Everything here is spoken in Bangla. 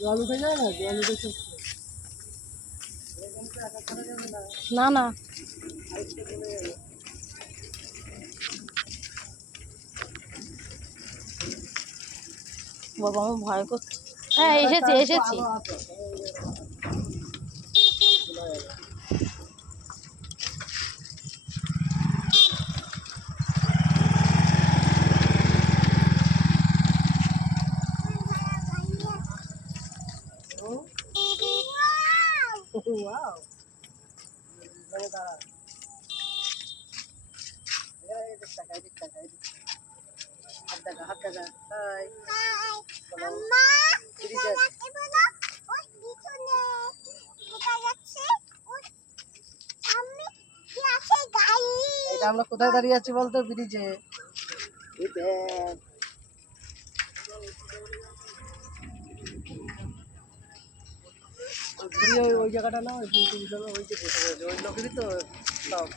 জল উঠে যায় না, জল উঠে না না বাবা আমার ভয় করছে। হ্যাঁ এসেছি এসেছি। Wow. আমরা কোথায় দাঁড়িয়ে আছি বলতো? ব্রিজে। ওই জায়গাটা না, ওই যে ওই লোকেরই তো সব।